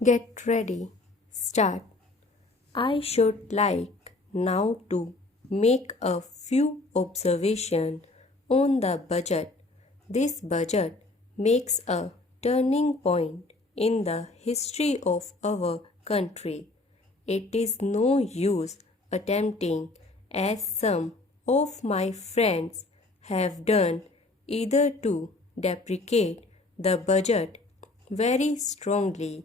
Get ready. Start. I should like now to make a few observations on the budget. This budget makes a turning point in the history of our country. It is no use attempting, as some of my friends have done, either to deprecate the budget very strongly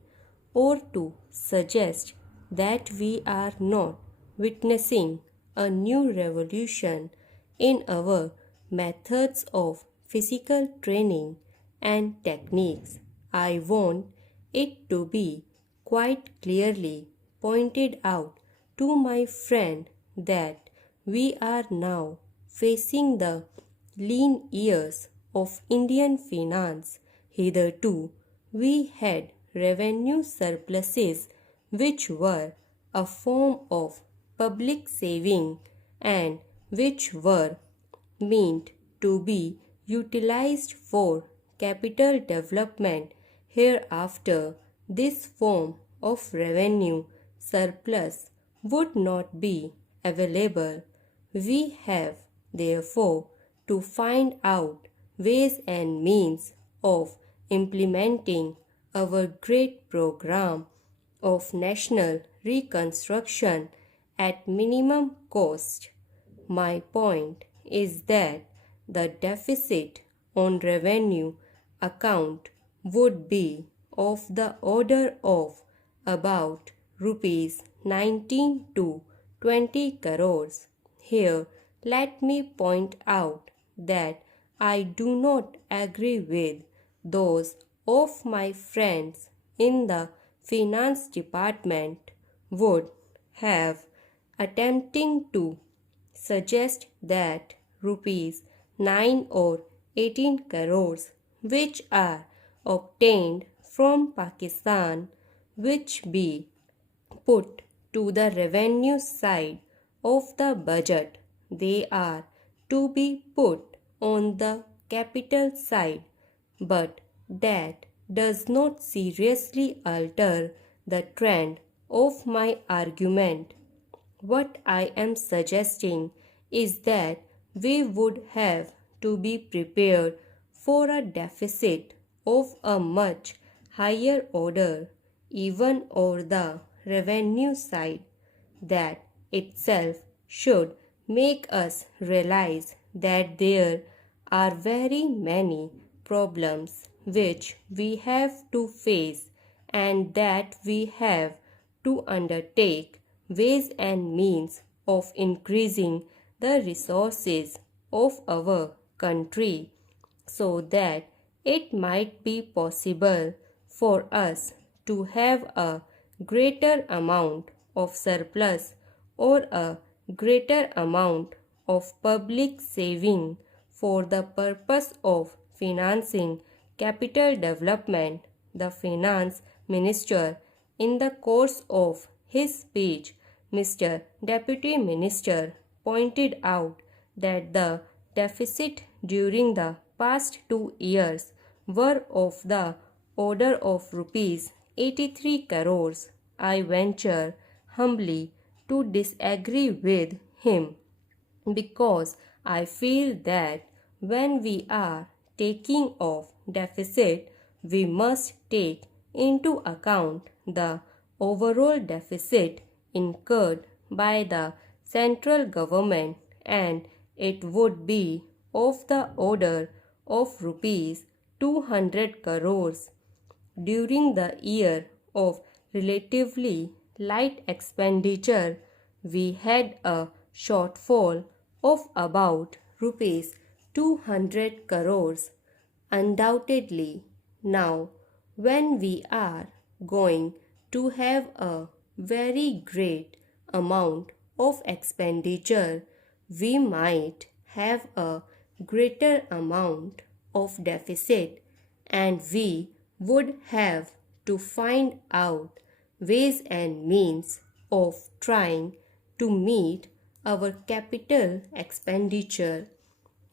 or to suggest that we are not witnessing a new revolution in our methods of physical training and techniques. I want it to be quite clearly pointed out to my friend that we are now facing the lean years of Indian finance. Hitherto, we had revenue surpluses which were a form of public saving and which were meant to be utilized for capital development. Hereafter, this form of revenue surplus would not be available. We have, therefore, to find out ways and means of implementing our great program of national reconstruction at minimum cost. My point is that the deficit on revenue account would be of the order of about rupees 19 to 20 crores. Here, let me point out that I do not agree with those of my friends in the finance department would have attempting to suggest that rupees 9 or 18 crores which are obtained from Pakistan which be put to the revenue side of the budget. They are to be put on the capital side, but that does not seriously alter the trend of my argument. What I am suggesting is that we would have to be prepared for a deficit of a much higher order, even on the revenue side. That itself should make us realize that there are very many problems which we have to face and that we have to undertake ways and means of increasing the resources of our country so that it might be possible for us to have a greater amount of surplus or a greater amount of public saving for the purpose of financing capital development. The finance minister, in the course of his speech, Mr. Deputy Minister pointed out that the deficit during the past 2 years were of the order of rupees 83 crores. I venture humbly to disagree with him because I feel that when we are taking of deficit, we must take into account the overall deficit incurred by the central government, and it would be of the order of rupees 200 crores. During the year of relatively light expenditure, we had a shortfall of about rupees 200 crores. Undoubtedly, now when we are going to have a very great amount of expenditure, we might have a greater amount of deficit, and we would have to find out ways and means of trying to meet our capital expenditure.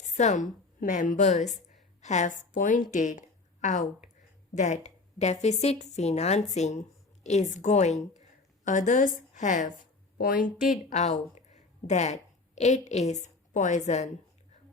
Some members have pointed out that deficit financing is going. Others have pointed out that it is poison.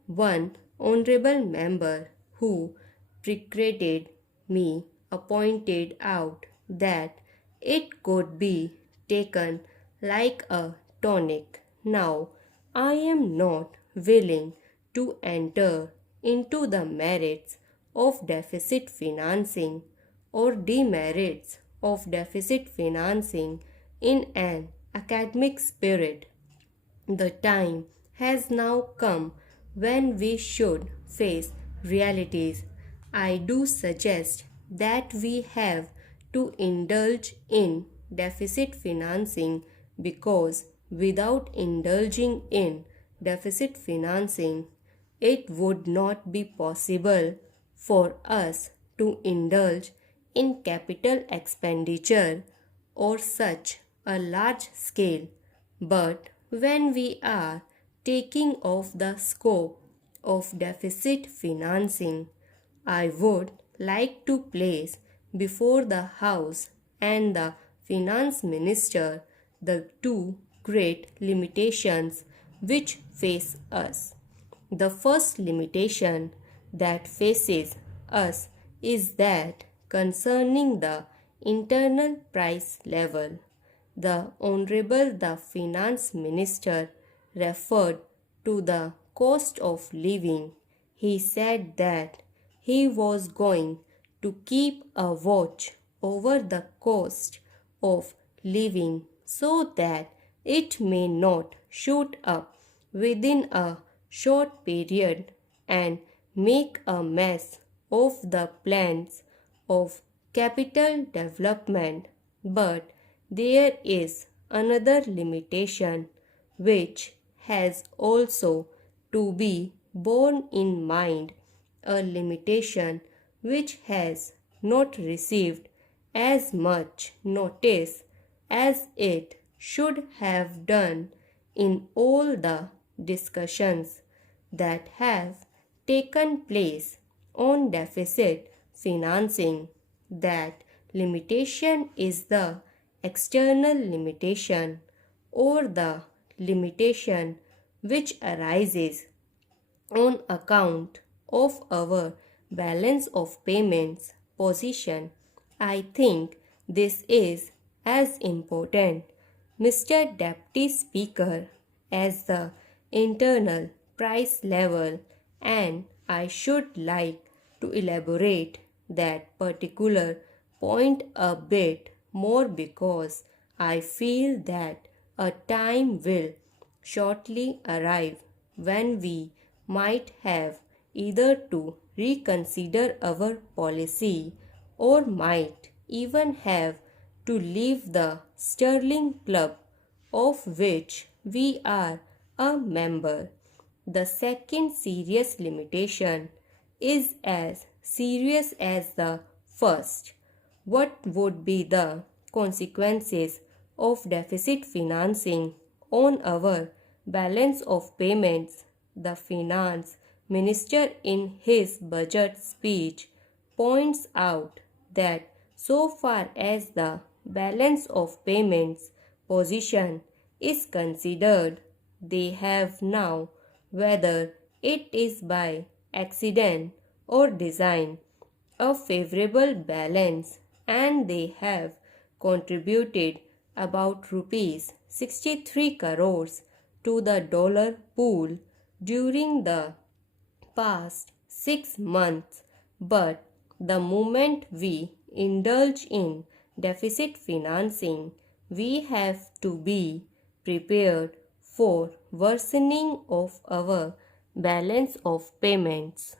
One honorable member who preceded me pointed out that it could be taken like a tonic. Now, I am not willing to enter into the merits of deficit financing or demerits of deficit financing in an academic spirit. The time has now come when we should face realities. I do suggest that we have to indulge in deficit financing because without indulging in deficit financing, it would not be possible for us to indulge in capital expenditure or such a large scale. But when we are taking off the scope of deficit financing, I would like to place before the House and the Finance Minister the two great limitations which face us. The first limitation that faces us is that concerning the internal price level. The Honorable the Finance Minister referred to the cost of living. He said that he was going to keep a watch over the cost of living so that it may not shoot up within a short period and make a mess of the plans of capital development. But there is another limitation which has also to be borne in mind, a limitation which has not received as much notice as it should have done in all the discussions that have taken place on deficit financing. That limitation is the external limitation or the limitation which arises on account of our balance of payments position. I think this is as important, Mr. Deputy Speaker, as the internal price level, and I should like to elaborate that particular point a bit more because I feel that a time will shortly arrive when we might have either to reconsider our policy or might even have to leave the sterling club of which we are a member. The second serious limitation is as serious as the first. What would be the consequences of deficit financing on our balance of payments? The finance minister in his budget speech points out that so far as the balance of payments position is considered, they have now, whether it is by accident or design, a favorable balance, and they have contributed about rupees 63 crores to the dollar pool during the past 6 months. But the moment we indulge in deficit financing, we have to be prepared for worsening of our balance of payments.